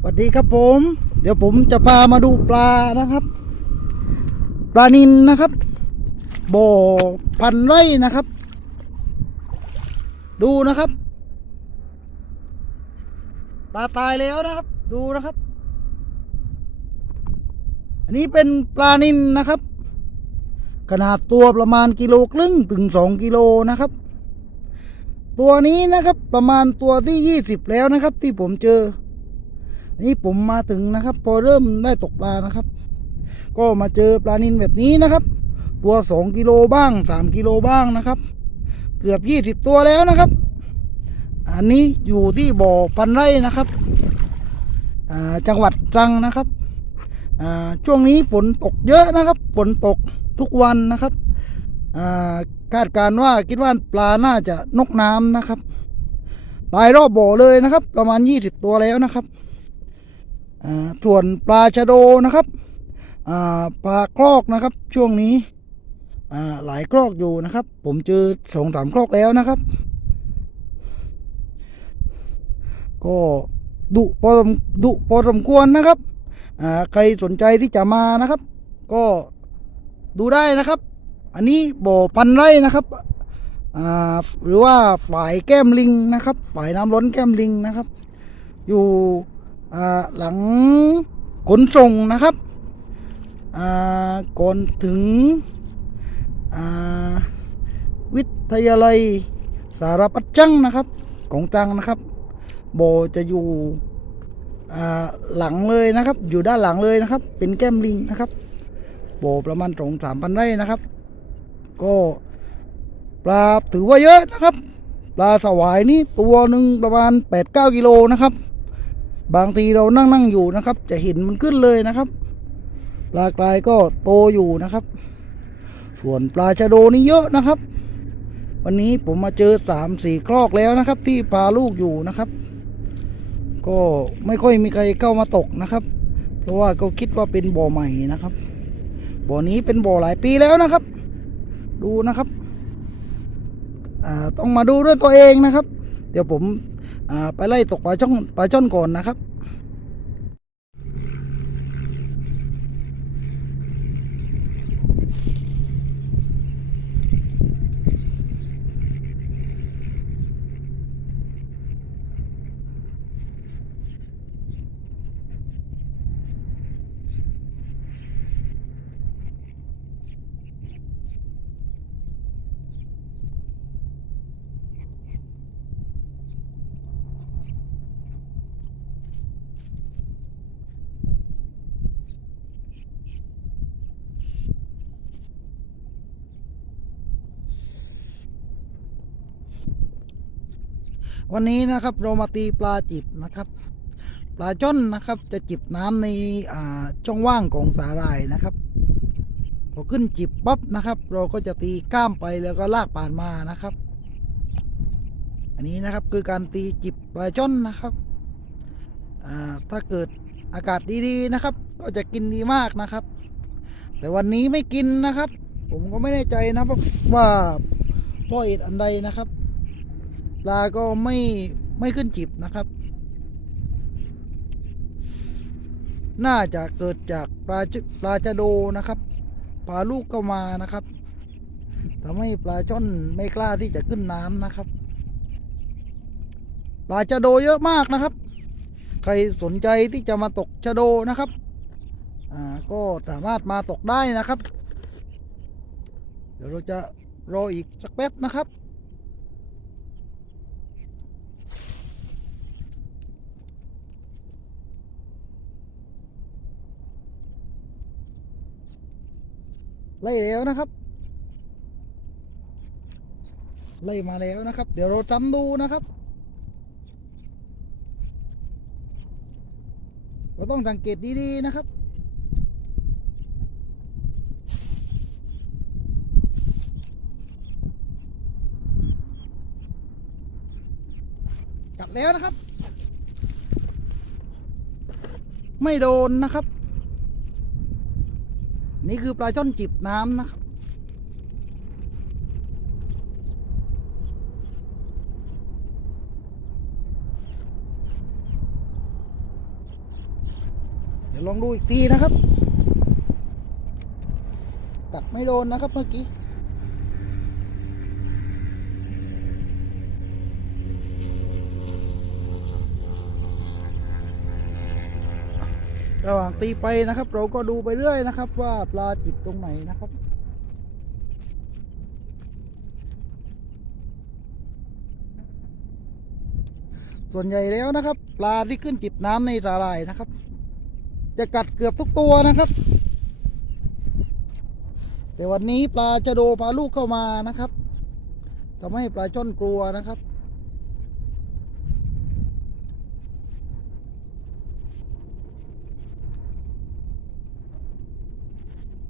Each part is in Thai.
สวัสดีครับผม เดี๋ยวผมจะพามาดูปลานะครับ ปลานินนะครับบ่อพันไร่นะครับ ดูนะครับปลาตายแล้วนะครับ ดูนะครับ อันนี้เป็นปลานินนะครับ ขนาดตัวประมาณกิโลครึ่งถึงสองกิโลนะครับ ตัวนี้นะครับประมาณตัวที่ยี่สิบแล้วนะครับ ที่ผมเจอ นี่ผมมาถึงนะครับ พอเริ่มได้ตกปลานะครับ ก็มาเจอปลานินแบบนี้นะครับ ตัวสองกิโลบ้างสามกิโลบ้างนะครับ เกือบยี่สิบตัวแล้วนะครับ อันนี้อยู่ที่บ่อพันไร่นะครับจังหวัดตรังนะครับช่วงนี้ฝนตกเยอะนะครับ ฝนตกทุกวันนะครับคาดการว่าคิดว่าปลาน่าจะนกน้ำนะครับตายรอบบ่อเลยนะครับ ประมาณยี่สิบตัวแล้วนะครับ ส่วนปลาชะโดนะครับปลาคลอกนะครับช่วงนี้หลายคลอกอยู่นะครับ ผมเจอสองสามคลอกแล้วนะครับ ก็ดุพอสมดุพอสมควรนะครับใครสนใจที่จะมานะครับ ก็ดูได้นะครับ อันนี้บ่อพันไร่นะครับหรือว่าฝ่ายแก้มลิงนะครับ ฝ่ายน้ำล้นแก้มลิงนะครับ อยู่ หลังขนส่งนะครับก่อนถึงวิทยาลัยสารพัดจังนะครับ ของตรังนะครับโบจะอยู่อ่หลังเลยนะครับ อยู่ด้านหลังเลยนะครับ เป็นแก้มลิงนะครับโบประมาณสองสามพันไร่นะครับ ก็ปลาถือว่าเยอะนะครับ ปลาสวายนี่ตัวหนึ่งประมาณแปดเก้ากิโลนะครับ บางทีเรานั่งนั่งอยู่นะครับ จะเห็นมันขึ้นเลยนะครับปลากรายก็โตอยู่นะครับ ส่วนปลาชะโดนี่เยอะนะครับ วันนี้ผมมาเจอสามสี่คลอกแล้วนะครับ ที่ปลาลูกอยู่นะครับ ก็ไม่ค่อยมีใครเข้ามาตกนะครับ เพราะว่าก็คิดว่าเป็นบ่อใหม่นะครับ บ่อนี้เป็นบ่อหลายปีแล้วนะครับ ดูนะครับ อ่าต้องมาดูด้วยตัวเองนะครับ เดี๋ยวผม ไปไล่ตกปลาช่อนปลาช่อนก่อนนะครับ วันนี้นะครับเรามาตีปลาจิบนะครับ ปลาจ้นนะครับจะจิบน้ำในอ่าช่องว่างของสาหร่ายนะครับพอขึ้นจิบปั๊บนะครับ เราก็จะตีก้ามไปแล้วก็ลากป่านมานะครับ อันนี้นะครับคือการตีจิบปลาจ้นนะครับอ่าถ้าเกิดอากาศดีๆนะครับ ก็จะกินดีมากนะครับ แต่วันนี้ไม่กินนะครับ ผมก็ไม่แน่ใจนะว่าเพราะเหตุอันใดนะครับ ปลาก็ไม่ไม่ขึ้นจิบนะครับ น่าจะเกิดจากปลาปลาจะโดนะครับปลาลูกก็มานะครับทำให้ปลาช่อนไม่กล้าที่จะขึ้นน้ำนะครับ ปลาจะโดเยอะมากนะครับ ใครสนใจที่จะมาตกชะโดนะครับ อ่าก็สามารถมาตกได้นะครับ เดี๋ยวเราจะรออีกสักแป๊บนะครับ ไล่แล้วนะครับ ไล่มาแล้วนะครับ เดี๋ยวเราจำดูนะครับ เราต้องสังเกตดีๆนะครับกัดแล้วนะครับ ไม่โดนนะครับ นี่คือปลาช่อนจิบน้ำนะครับ เดี๋ยวลองดูอีกทีนะครับ กัดไม่โดนนะครับเมื่อกี้ ระหว่างตีไปนะครับ เราก็ดูไปเรื่อยนะครับ ว่าปลาจิบตรงไหนนะครับส่วนใหญ่แล้วนะครับ ปลาที่ขึ้นจิบน้ำในสาหร่ายนะครับ จะกัดเกือบทุกตัวนะครับ แต่วันนี้ปลาจะโดพาลูกเข้ามานะครับทำให้ปลาช่อนกลัวนะครับ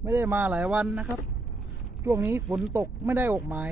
ไม่ได้มาหลายวันนะครับ ช่วงนี้ฝนตกไม่ได้ออกหมาย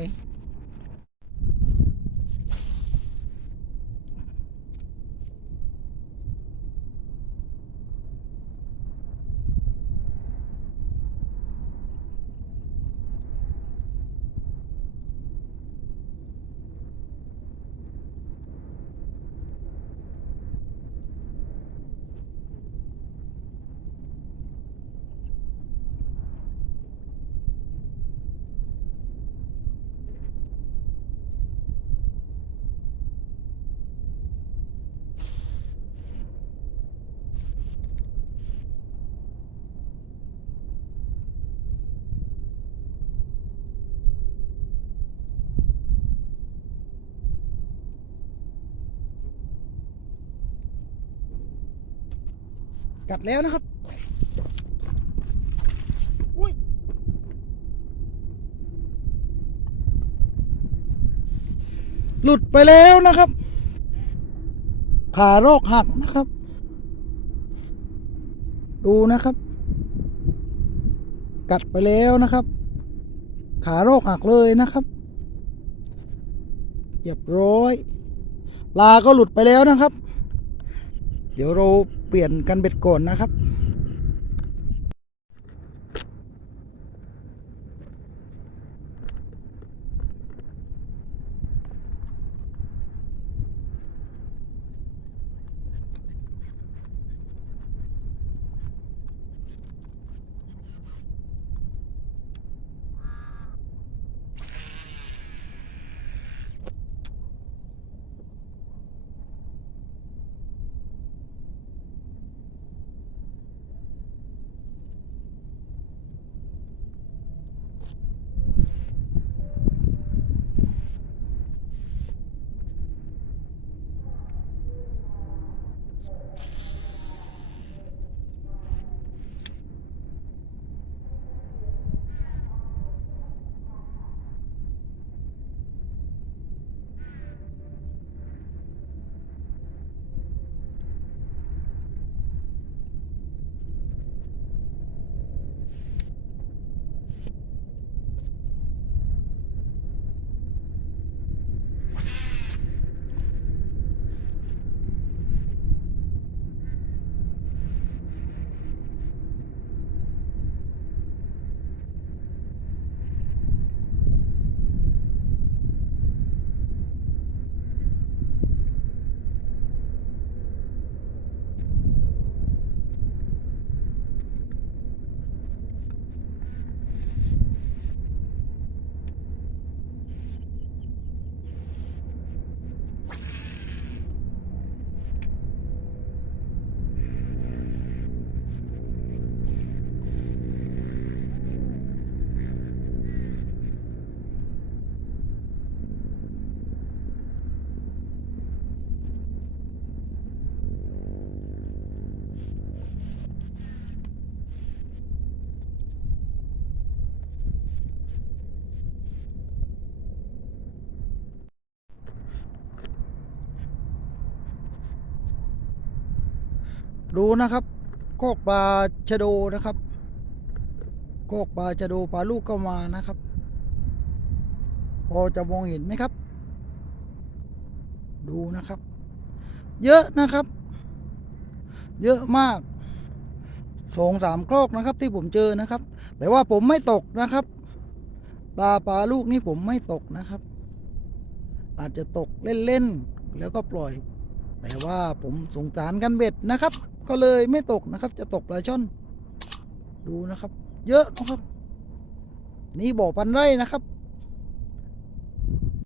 กัดแล้วนะครับอุ๊ยหลุดไปแล้วนะครับ ขารอกหักนะครับ ดูนะครับ กัดไปแล้วนะครับ ขารอกหักเลยนะครับเรียบร้อยปลาก็หลุดไปแล้วนะครับ เดี๋ยวเรา เปลี่ยนกันเบ็ดก่อนนะครับ ดูนะครับ โคกปลาชะโดนะครับ โคกปลาชะโดปลาลูกก็มานะครับ พอจะมองเห็นไหมครับ ดูนะครับ เยอะนะครับ เยอะมากสองสามครอกนะครับ ที่ผมเจอนะครับ แต่ว่าผมไม่ตกนะครับ ปลาปลาลูกนี่ผมไม่ตกนะครับ อาจจะตกเล่นๆแล้วก็ปล่อย แต่ว่าผมสงสารกันเบ็ดนะครับ ก็เลยไม่ตกนะครับ จะตกปลาช่อน ดูนะครับ เยอะนะครับ นี่บ่อปันไร่นะครับ